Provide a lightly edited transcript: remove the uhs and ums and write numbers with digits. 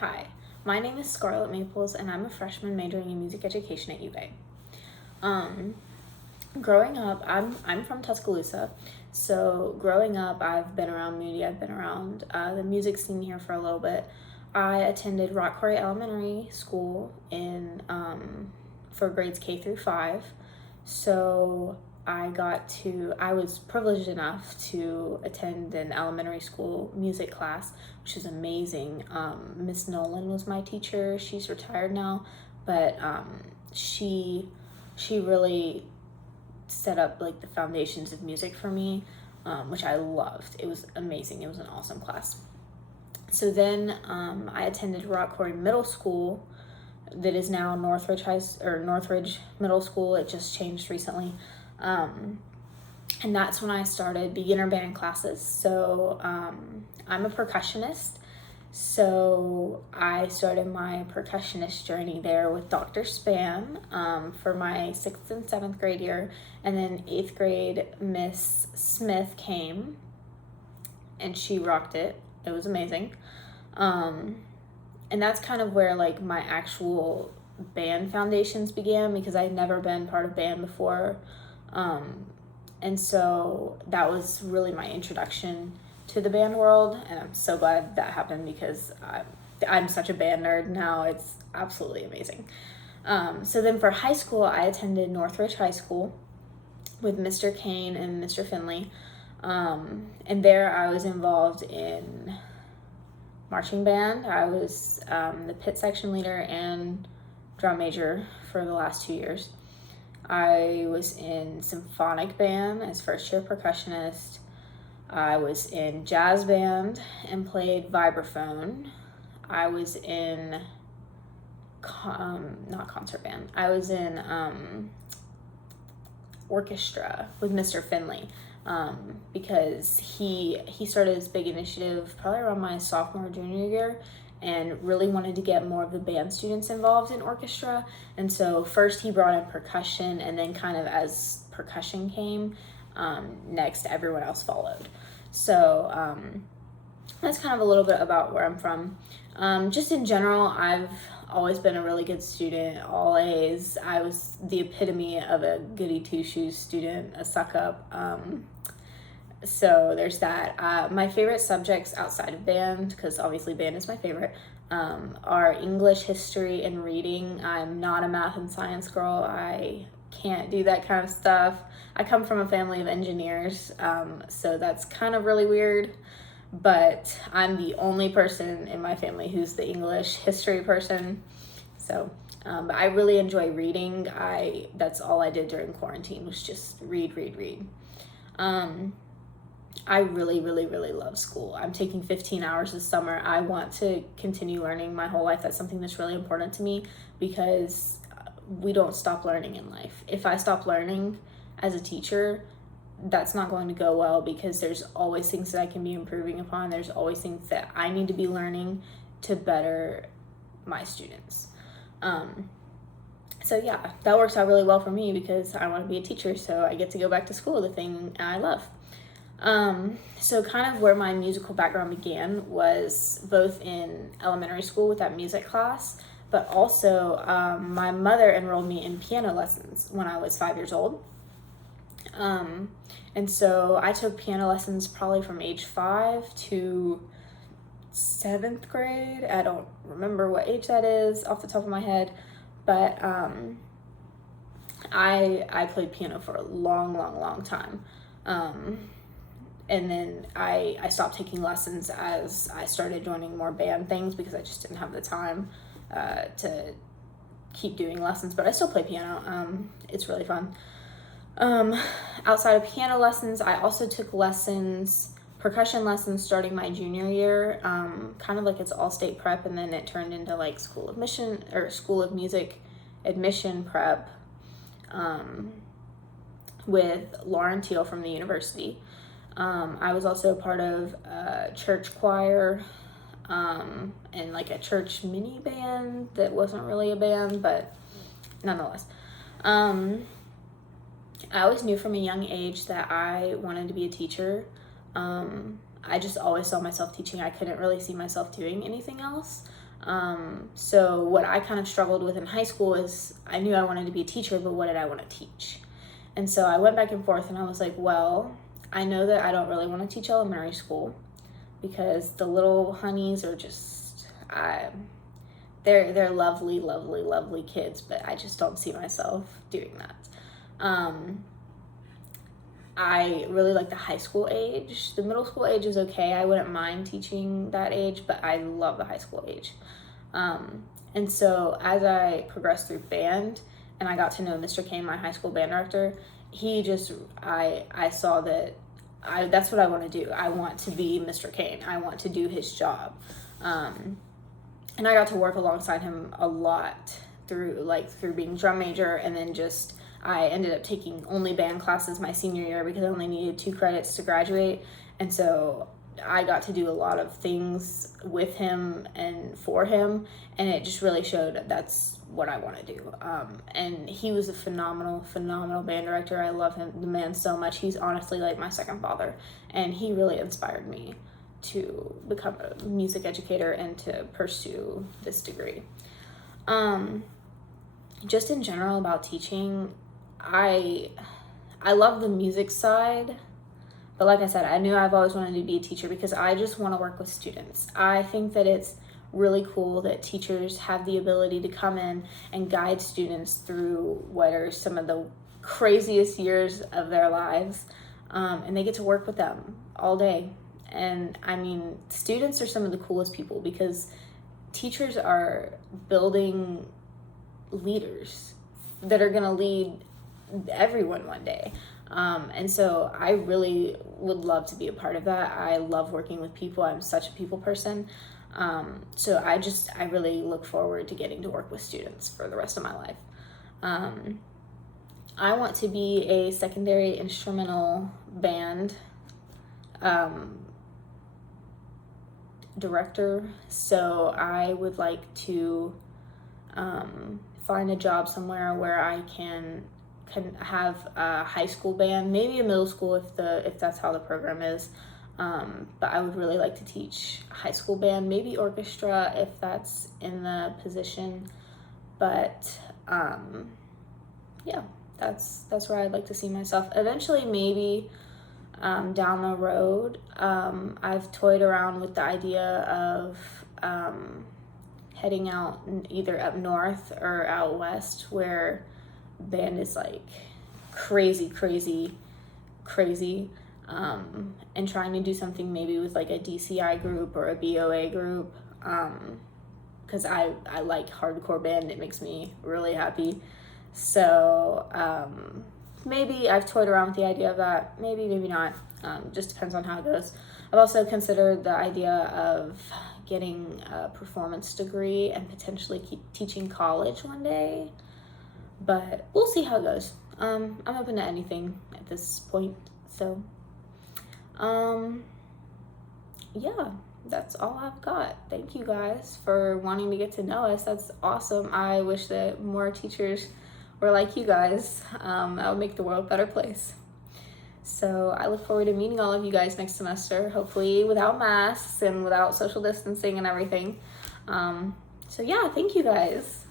Hi, my name is Scarlett Maples, and I'm a freshman majoring in music education at UVA. Growing up, I'm from Tuscaloosa, so growing up, I've been around Moody. I've been around the music scene here for a little bit. I attended Rock Quarry Elementary School for grades K through 5. So I was privileged enough to attend an elementary school music class, which is amazing. Miss Nolan was my teacher. She's retired now, but she really set up like the foundations of music for me, which I loved. It was amazing. It was an awesome class. So then I attended Rock Quarry Middle School, that is now Northridge Middle School. It just changed recently. And that's when I started beginner band classes. So I'm a percussionist. So I started my percussionist journey there with Dr. Span for my 6th and 7th grade year. And then 8th grade, Miss Smith came and she rocked it. It was amazing. And that's kind of where like my actual band foundations began, because I'd never been part of band before. And so that was really my introduction to the band world, and I'm so glad that happened because I'm such a band nerd now. It's absolutely amazing. So then for high school, I attended Northridge High School with Mr. Kane and Mr. Finley. And there I was involved in marching band. I was the pit section leader and drum major for the last 2 years. I was in symphonic band as first year percussionist. I was in jazz band and played vibraphone. I was in, not concert band, I was in orchestra with Mr. Finley, because he started this big initiative probably around my sophomore, junior year, and really wanted to get more of the band students involved in orchestra. And so first he brought in percussion, and then kind of as percussion came, next everyone else followed. So that's kind of a little bit about where I'm from. Just in general, I've always been a really good student, all A's. I was the epitome of a goody two-shoes student, a suck-up. So there's that. My favorite subjects outside of band, because obviously band is my favorite, are English, history, and reading. I'm not a math and science girl. I can't do that kind of stuff. I come from a family of engineers, so that's kind of really weird, but I'm the only person in my family who's the English history person. So but I really enjoy reading. That's all I did during quarantine, was just read. I really love school. I'm taking 15 hours this summer. I want to continue learning my whole life. That's something that's really important to me, because we don't stop learning in life. If I stop learning as a teacher, that's not going to go well, because there's always things that I can be improving upon. There's always things that I need to be learning to better my students. So yeah, that works out really well for me, because I want to be a teacher, so I get to go back to school, the thing I love. So kind of where my musical background began was both in elementary school with that music class, but also my mother enrolled me in piano lessons when I was 5 years old. And so I took piano lessons probably from age 5 to 7th grade. I don't remember what age that is off the top of my head, but I played piano for a long time. And then I stopped taking lessons as I started joining more band things, because I just didn't have the time to keep doing lessons, but I still play piano. It's really fun. Outside of piano lessons, I also took percussion lessons starting my junior year, kind of like it's all-state prep, and then it turned into like School of Music admission prep, with Lauren Teal from the university. I was also part of a church choir, and like a church mini band that wasn't really a band, but nonetheless. I always knew from a young age that I wanted to be a teacher. I just always saw myself teaching. I couldn't really see myself doing anything else. So what I kind of struggled with in high school is I knew I wanted to be a teacher, but what did I want to teach? And so I went back and forth, and I was like, well, I know that I don't really want to teach elementary school because the little honeys are just, they're lovely, lovely, lovely kids, but I just don't see myself doing that. I really like the high school age. The middle school age is okay. I wouldn't mind teaching that age, but I love the high school age. And so as I progressed through band and I got to know Mr. Kane, my high school band director, he just, I saw that that's what I want to do. I want to be Mr. Kane. I want to do his job. And I got to work alongside him a lot through being drum major, and then just I ended up taking only band classes my senior year because I only needed 2 credits to graduate. And so I got to do a lot of things with him and for him, and it just really showed that that's what I want to do. And he was a phenomenal band director. I love him, the man, so much. He's honestly like my second father, and he really inspired me to become a music educator and to pursue this degree. Just in general about teaching, I love the music side, but like I said, I knew I've always wanted to be a teacher because I just want to work with students. I think that it's really cool that teachers have the ability to come in and guide students through what are some of the craziest years of their lives, and they get to work with them all day. And I mean, students are some of the coolest people because teachers are building leaders that are going to lead everyone one day. And so I really would love to be a part of that. I love working with people. I'm such a people person. So I really look forward to getting to work with students for the rest of my life. I want to be a secondary instrumental band director. So I would like to find a job somewhere where I can have a high school band, maybe a middle school if that's how the program is. But I would really like to teach high school band, maybe orchestra if that's in the position. But yeah, that's where I'd like to see myself. Eventually, maybe down the road, I've toyed around with the idea of heading out either up north or out west where band is like crazy, and trying to do something maybe with like a DCI group or a BOA group, because I like hardcore band. It makes me really happy. So maybe I've toyed around with the idea of that, maybe not. Just depends on how it goes. I've also considered the idea of getting a performance degree and potentially keep teaching college one day, but we'll see how it goes. I'm open to anything at this point. So yeah, that's all I've got. Thank you guys for wanting to get to know us. That's awesome. I wish that more teachers were like you guys. That would make the world a better place. So I look forward to meeting all of you guys next semester, hopefully without masks and without social distancing and everything. So yeah, thank you guys.